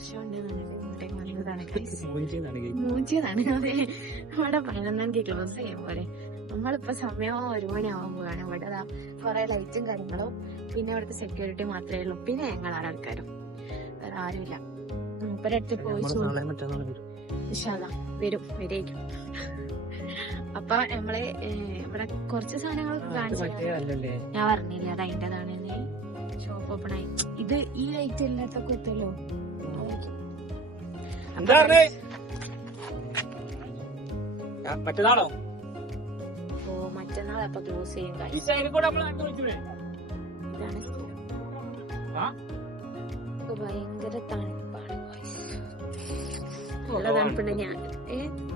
വർഷം വന്നതാണ് മൂഞ്ചിയതാണ്. അതെ, ഇവിടെ 11 മണിക്ക് ക്ലോസ് ചെയ്യാൻ പോലെ. നമ്മളിപ്പോ സമയം 1 മണിയാവാൻ പോവാണ്. ഇവിടെ കുറെ ലൈറ്റും കാര്യങ്ങളും, പിന്നെ ഇവിടുത്തെ സെക്യൂരിറ്റി മാത്രമേ ഉള്ളൂ, പിന്നെ ഞങ്ങളാണ് ആൾക്കാരും, വേറെ ആരുമില്ല. മൂപ്പരടുത്ത് പോയി വരേക്കും. അപ്പൊ നമ്മള് ഇവിടെ കുറച്ച് സാധനങ്ങൾ കാണിച്ചു. ഞാൻ പറഞ്ഞില്ല അത് അതിൻ്റെതാണ്. ഷോപ്പ് ഓപ്പൺ ആയി. ഇത് ഈ ലൈറ്റ് എല്ലായിടത്തൊക്കെ എത്തുമല്ലോ. മറ്റന്നാളോ? ഓ, മറ്റന്നാൾ അപ്പൊ ക്ലോസ് ചെയ്യും. ഭയങ്കര തണുപ്പാണ്. നല്ല തണുപ്പുണ്ട്. ഞാൻ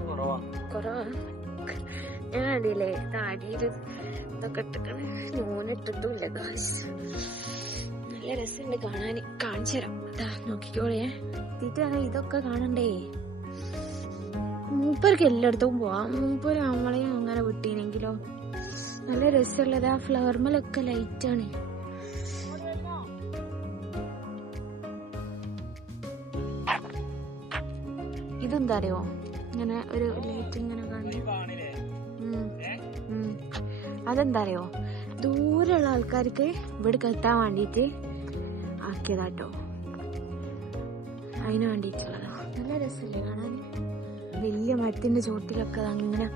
കുറവാ. ഞാൻ അടിയില്ലേ താടിയില് ഇതൊക്കെ ഇട്ടിട്ട് ന്യൂനിട്ടിട്ടുമില്ല. നല്ല രസമുണ്ട് കാണാൻ. കാണിച്ചു തരാം. നോക്കിക്കോളേ. എത്തിയിട്ടാണ് ഇതൊക്കെ കാണണ്ടേ. മൂപ്പർക്ക് എല്ലായിടത്തും പോവാം. മൂപ്പര് നമ്മളെയും അങ്ങനെ വിട്ടീനെങ്കിലോ. നല്ല രസമുള്ളത്. ആ ഫ്ലവർമലൊക്കെ ലൈറ്റാണ്. ഇതെന്താ അറിയോ, ഇങ്ങനെ ഒരു ലൈറ്റ് ഇങ്ങനെ കാണുന്നു. അതെന്താ അറിയോ, ദൂരെയുള്ള ആൾക്കാർക്ക് ഇവിടേക്ക് എത്താൻ വേണ്ടിയിട്ട് ആക്കിയതാട്ടോ. അതിന് വേണ്ടിയിട്ടുള്ളതാ. നല്ല രസമില്ലേ കാണാൻ. വലിയ മരത്തിന്റെ ചോട്ടിലൊക്കെ അങ്ങനെ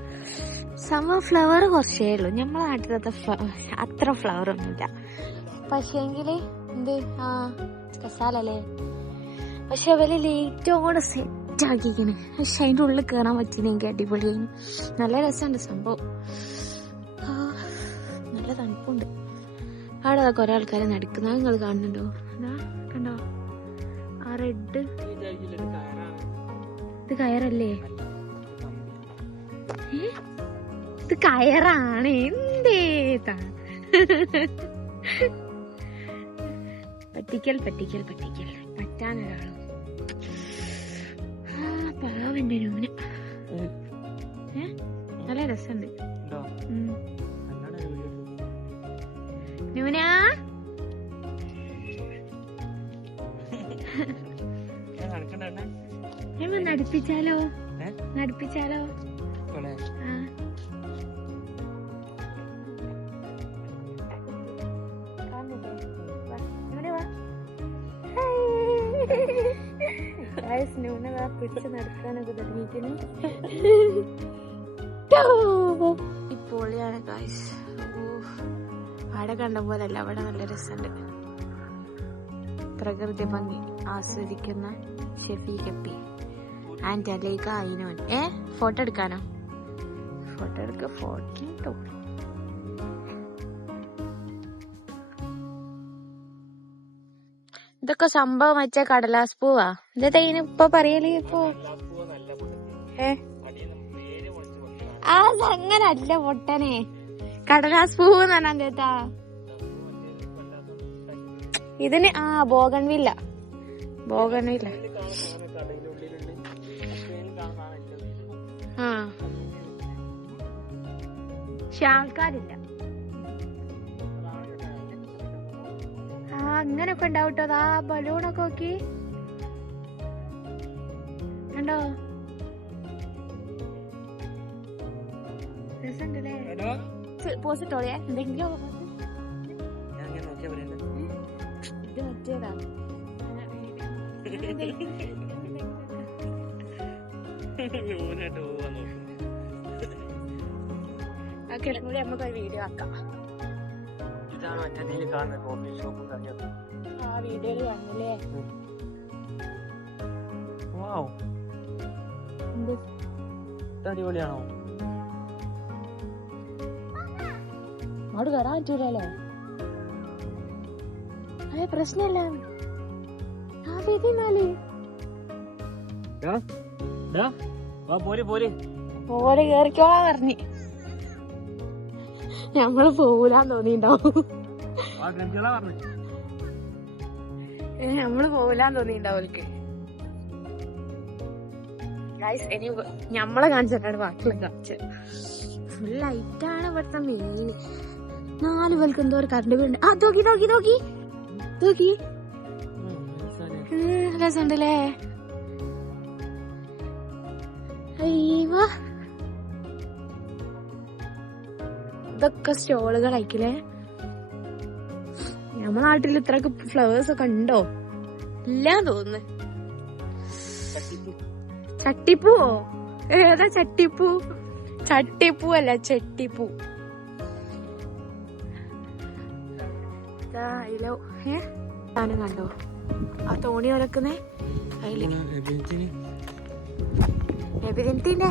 ഫ്ലവർ കുറച്ചേ ഉള്ളൂ. നമ്മളെ നാട്ടിലത്തെ അത്ര ഫ്ലവർ ഒന്നുമില്ല. പക്ഷേങ്കില് എന്ത് കസാലല്ലേ. പക്ഷെ അവര് ലൈറ്റോടെ സെറ്റ് ആക്കിക്കണ്. പക്ഷെ അതിന്റെ ഉള്ളിൽ കയറാൻ പറ്റിയില്ലെങ്കിൽ അടിപൊളിയാണ്. നല്ല രസമുണ്ട് സംഭവം. നല്ല തണുപ്പുണ്ട്. അവിടെ അതൊക്കെ കുറെ ആൾക്കാരെ നടക്കുന്നത് നിങ്ങൾ കാണുന്നുണ്ടോ? അതാ കണ്ടോ ആ റെഡ്. ഇത് കയറല്ലേ? ഇത് കയറാണ്. എന്തേതാ പറ്റിക്കൽ പറ്റാനൊരാളും. പാവന്റെ നൂന. നല്ല രസമുണ്ട്. നൂന നടിപ്പിച്ചാലോ? നൂനതാ പിടിച്ച് നടക്കാനൊക്കെ തുടങ്ങിയിരിക്കുന്നു. ഇപ്പോഴാണ് ഗായ്സ്. അവിടെ കണ്ട പോലല്ല, അവിടെ നല്ല രസമുണ്ട്. പ്രകൃതി ഭംഗി ആസ്വദിക്കുന്ന ഷെഫി ഹെപ്പി ആൻഡ് അലേഖ അയിനോൻ. ഫോട്ടോ എടുക്കാനോ? ഫോട്ടോ ഇതൊക്കെ സംഭവം വെച്ച കടലാസ് പൂവാ. ഇതാ ഇപ്പൊ പറയല്. ഇപ്പൊ അങ്ങനല്ല പൊട്ടനെ. കടലാസ് പൂവ് എന്ന് പറഞ്ഞാ ചേട്ടാ ഇതിന്. ബോഗൺവില്ല. പക്ഷെ ആൾക്കാരില്ല. അങ്ങനൊക്കെ ഉണ്ടാവും കേട്ടോ. അതാ ബലൂണൊക്കെ നോക്കി കണ്ടോ? രസമുണ്ടല്ലേ? പോസിറ്റോളിയാ എന്തെങ്കിലും ഇത് മറ്റേതാ. കൂടി നമുക്ക് ഒരു വീഡിയോ ആക്കാം. ആ വീഡിയോയില് കാണില്ലേ? അടിപൊളിയാണോ? അങ്ങോട്ട് കയറാൻ പറ്റൂലല്ലോ. അതെ, പ്രശ്നല്ല. പോലെ കേറിക്കോളാ പറഞ്ഞ്. ഞമ്മള് പോവൂലാന്ന് തോന്നിണ്ടാവും. നമ്മള് പോവൂലാന്ന് തോന്നിണ്ടാവും അവർക്ക്. ഇനി ഞമ്മളെ കാണിച്ചിട്ടാണ് ബാക്കിയുള്ള കാണിച്ചത്. ഫുൾ ലൈറ്റാണ് ഇവിടുത്തെ മെയിൻ. 4 പേർക്ക് എന്തോ ഒരു കറണ്ട് വീണ്ട്. നോക്കി രസമുണ്ടല്ലേ? അയ്യോ, ഇതൊക്കെ സ്റ്റോളുകളായിക്കില്ലേ? നമ്മുടെ നാട്ടിൽ ഇത്രയൊക്കെ ഫ്ലവേഴ്സ് ഒക്കെ ഉണ്ടോ? ഇല്ലാന്ന് തോന്നുന്നു. ചട്ടിപ്പൂവോ? ഏതാ ചട്ടിപ്പൂ? ചട്ടിപ്പൂ അല്ല, ചെട്ടിപ്പൂ. സാധനം കണ്ടോ? ആ തോണി ഒലക്കുന്നേ നബിദിനത്തിന്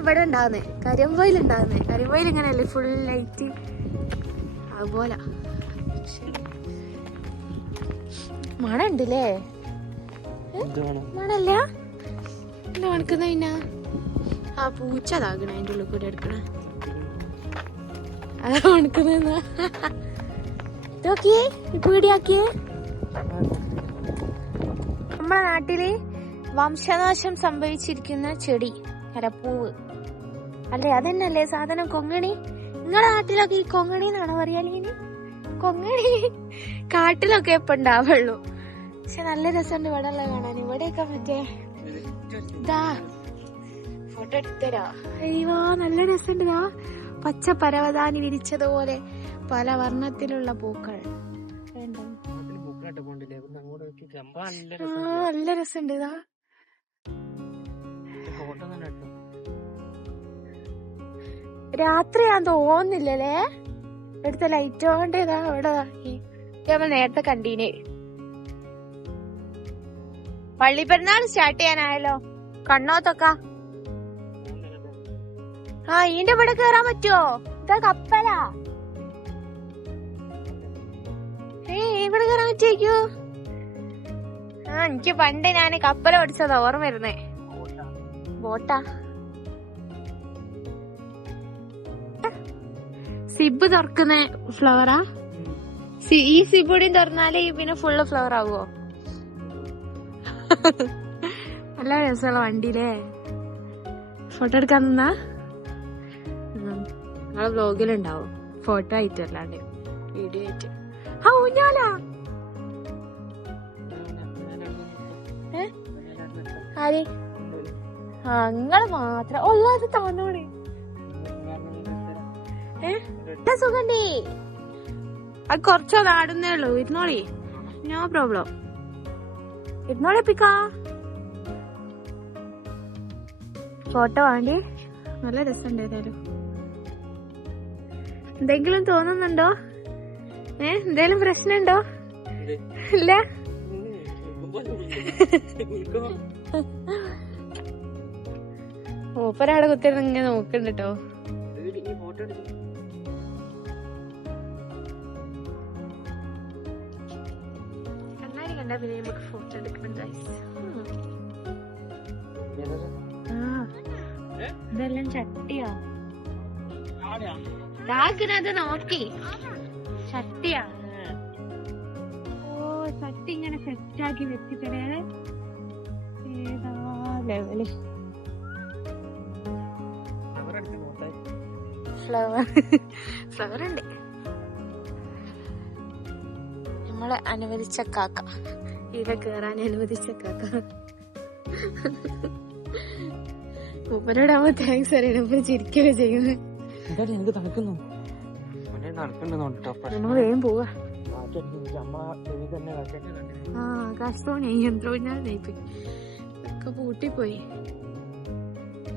ഇവിടെ ഉണ്ടാവുന്നേ, കരിമ്പയിൽ ഉണ്ടാവുന്നേ. കരിമ്പയിൽ ഇങ്ങനെയല്ലേ, ഫുൾ ലൈറ്റ് അതുപോലെ. മണ ഉണ്ടല്ലേ? മണല്ല എന്താ മണക്കുന്ന? പിന്നെ ആ പൂച്ച താകണ അതിന്റെ ഉള്ളിൽ കൂടെ എടുക്കണ അതാ മണക്കുന്ന. ഇതൊക്കെ പീടിയാക്കിയേ. നമ്മളെ നാട്ടില് വംശനാശം സംഭവിച്ചിരിക്കുന്ന ചെടി കരപ്പൂവ് അല്ലേ? അതന്നല്ലേ സാധനം കൊങ്ങണി? നിങ്ങളെ നാട്ടിലൊക്കെ ഈ കൊങ്ങണി എന്നാണോ പറയാ? കൊങ്ങണി കാട്ടിലൊക്കെ എപ്പ ഉണ്ടാവുള്ളൂ. പക്ഷെ നല്ല രസമുണ്ട് ഇവിടെ ഉള്ള കാണാൻ. ഇവിടെയൊക്കെ മറ്റേ ഇതാ ഫോട്ടോ എടുത്തരാ. അയ്യോ നല്ല രസമുണ്ട്. ഇതാ പച്ച പരവതാനി വിരിച്ചതുപോലെ പല വർണ്ണത്തിലുള്ള പൂക്കൾ. നല്ല രസമുണ്ട്. ഇതാ രാത്രിയാന്ന് തോന്നുന്നില്ലല്ലേ? ഇവിടുത്തെ ലൈറ്റ് കൊണ്ട് ഇതാ അവിടെ നമ്മൾ നേരത്തെ കണ്ടീനെ. പള്ളിപ്പെരുന്നാൾ സ്റ്റാർട്ട് ചെയ്യാനായല്ലോ. കണ്ണോത്തൊക്കെ ആ ഈന്റെ ഇവിടെ കേറാൻ പറ്റുമോ? ഇതാ കപ്പലാ. ഇവിടെ കേറാൻ പറ്റിയേക്കോ? ആ എനിക്ക് പണ്ട് ഞാൻ കപ്പൽ ഓടിച്ചതാ ഓർമ്മ വരുന്നേ. ബോട്ടാ. സിബ് തുറക്കുന്ന ഫ്ലവറാ? ഈ സിബുടിയും തുറന്നാല് പിന്നെ ഫുള്ള് ഫ്ലവർ ആവുമോ? നല്ല രസമുള്ള വണ്ടിയിലേ. ഫോട്ടോ എടുക്കാൻ നിന്നാ നിങ്ങളെ വ്ലോഗിലുണ്ടാവും. ഫോട്ടോ ആയിട്ട് അല്ലാണ്ട് വീഡിയോ ആയിട്ട്. ആ ഊഞ്ഞാലാ. ആര്? ആ നിങ്ങള് മാത്രം ഉള്ളത് താന്നോളി. സുഖണ്ടേ? അത് കൊറച്ചോ നാടുന്നേ ഉള്ളൂ. ഇരുന്നോളി, നോ പ്രോബ്ലം. ഇരുന്നോളി. പിക്കാ ഫോട്ടോ വേണ്ടി. നല്ല രസമുണ്ട്. ഏതായാലും എന്തെങ്കിലും തോന്നുന്നുണ്ടോ? എന്തേലും പ്രശ്നമുണ്ടോ? ഇല്ല. മൂപ്പരാടെ കുത്തിരുന്ന് ഇങ്ങനെ നോക്കണ്ട കേട്ടോ. കണ്ണാടി കണ്ടാ പിന്നെ നമുക്ക് ഫോട്ടോ എടുക്കണം. ഇതെല്ലാം ചട്ടിയാ. അത് നോക്കി ചട്ടിയാ. ഓ ചട്ടി ഇങ്ങനെ സെറ്റാക്കി വെച്ചിട്ടേ. ഏതാ ലെവല് ഫ്ലവർ ഉണ്ട്. നമ്മളെ അനുവദിച്ച കാക്ക, ഇവ കേറാൻ അനുവദിച്ച കാക്ക. മൂപ്പരോടാവുമ്പോ താങ്ക്സ് അറിയണം. ചിരിക്കുകയൊക്കെ ചെയ്യുന്നത്. നമ്മള് വേഗം പോവാ. ആ ആകാശത്തോണി യന്ത്രോഞ്ഞാലായിപ്പോയി. ഒക്കെ പൂട്ടിപ്പോയി.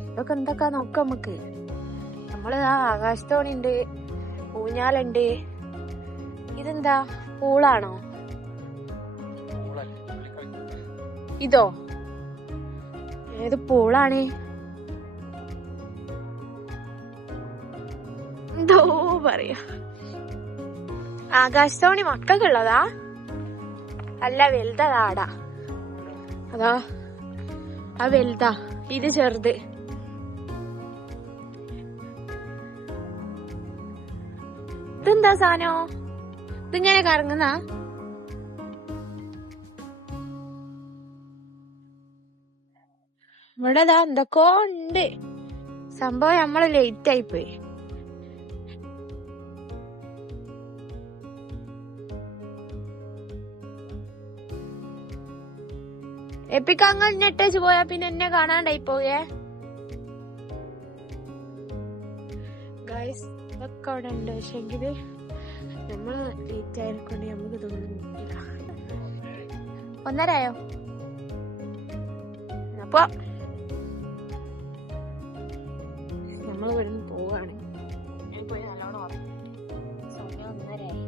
ഇതൊക്കെ എന്തൊക്കെ നോക്കാം നമുക്ക്. നമ്മള് ആ ആകാശത്തോണി ഉണ്ട്, ഊഞ്ഞാലുണ്ട്. ഇതെന്താ പൂളാണോ? ഇതോ? ഏത് പൂളാണ്? എന്തോ പറയാ. ആകാശത്തോണി മക്കൾക്കുള്ളതാ? അല്ല വലുതാടാ. അതാ ആ വലുതാ, ഇത് ചെറുത്. ഇതെന്താ സാധനോ? ഇതിങ്ങനെ കറങ്ങുന്ന? ഇവിടെ എന്തൊക്കെയോ ഉണ്ട് സംഭവം. നമ്മള് ലേറ്റ് ആയിപ്പോയി. എപ്പിക്ക് അങ്ങ് ഞെട്ടേച്ച് പോയാ പിന്നെ എന്നെ കാണാണ്ടായി പോയേ. ഗൈസ് ഇതൊക്കെ അവിടെ ഉണ്ട്. പക്ഷെങ്കില് നമ്മള് ലേറ്റ് ആയിരിക്കൊണ്ട് നമുക്ക് തോന്നുന്നില്ല. 1:30 ആയോ? അപ്പൊ നമ്മൾ ഇവിടുന്ന് പോവാണ്. ഞാൻ പോയി നല്ലോണം ഉറങ്ങി. സമയം 1:30 ആയി.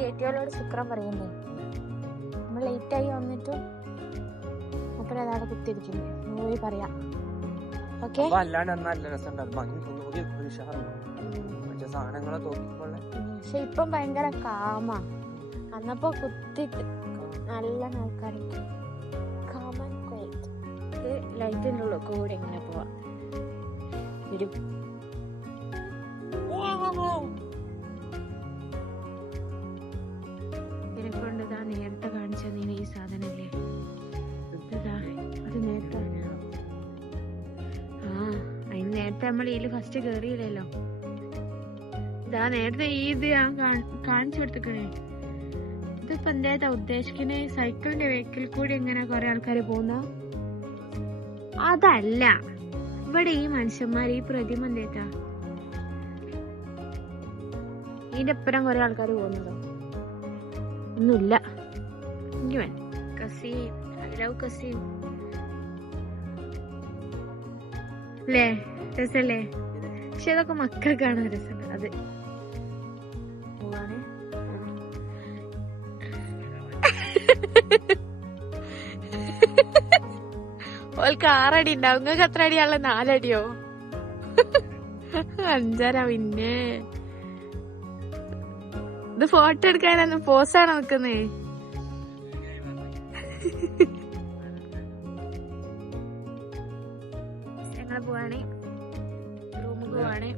കേട്ടിയോളോട് ശുക്രം പറയുന്നേ. നമ്മൾ ലേറ്റായി വന്നിട്ടും മൂപ്പര് അതവിടെ കുത്തിരിക്കുന്നു. പോയി പറയാം. ഓക്കെ. പക്ഷെ ഇപ്പം ഭയങ്കര കാമാ. അന്നപ്പോ കുത്തിട്ട് നല്ല ആൾക്കാരൊക്കെ കാമൻ ക്വയറ്റ്. ലൈറ്റിന്റെ ഉള്ളിൽ കൂടെ ഇങ്ങനെ പോവാ. വരും. ഇതിനെക്കൊണ്ട് ഇതാ നേരത്തെ കാണിച്ചത് നീ ഈ സാധനല്ലേ, അത് നേരത്തെ അതിന് നേരത്തെ നമ്മൾ ഇതില് ഫസ്റ്റ് കേറിയില്ലല്ലോ. ഇതാ നേരത്തെ ഇത് ഞാൻ കാണിച്ചു കൊടുത്തിക്കണേ. ഇതിപ്പോ എന്താ ഉദ്ദേശിക്കണേ? സൈക്കിളിന്റെ വേക്കിൽ കൂടി എങ്ങനെ കൊറേ ആൾക്കാര് പോകുന്ന അതല്ല. ഇവിടെ ഈ മനുഷ്യന്മാർ ഈ പ്രതിമ എന്തേറ്റാ ഇതിന്റെ എപ്പരം കൊറേ ആൾക്കാർ പോകുന്നതോ? ഒന്നുമില്ല. കസീം, ഐ ലവ് കസീം അല്ലേ? രസല്ലേ? പക്ഷെ അതൊക്കെ മക്കൾക്കാണ് രസം. അത് പോവാണ്. ഓൾക്ക് 6 അടി ഉണ്ടാവും. നിങ്ങൾക്ക് എത്ര അടിയാണല്ലോ? 4 അടിയോ 5.5? പിന്നെ ഇത് ഫോട്ടോ എടുക്കാനൊന്ന് പോസാണ് നിക്കുന്നേ. ഞങ്ങള് പോവാണ്, റൂമിൽ പോവാണ്.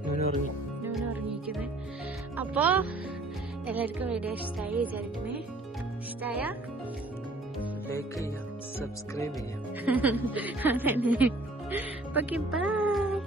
ഞാൻ ഉറങ്ങിയിരിക്കുന്നത്. അപ്പൊ എല്ലാവർക്കും വീഡിയോ ഇഷ്ടമായി വിചാരിക്കുന്നേ. ഇഷ്ടായ ലൈക്ക് ചെയ്യാം, സബ്സ്ക്രൈബ് ചെയ്യാം. Okay, by.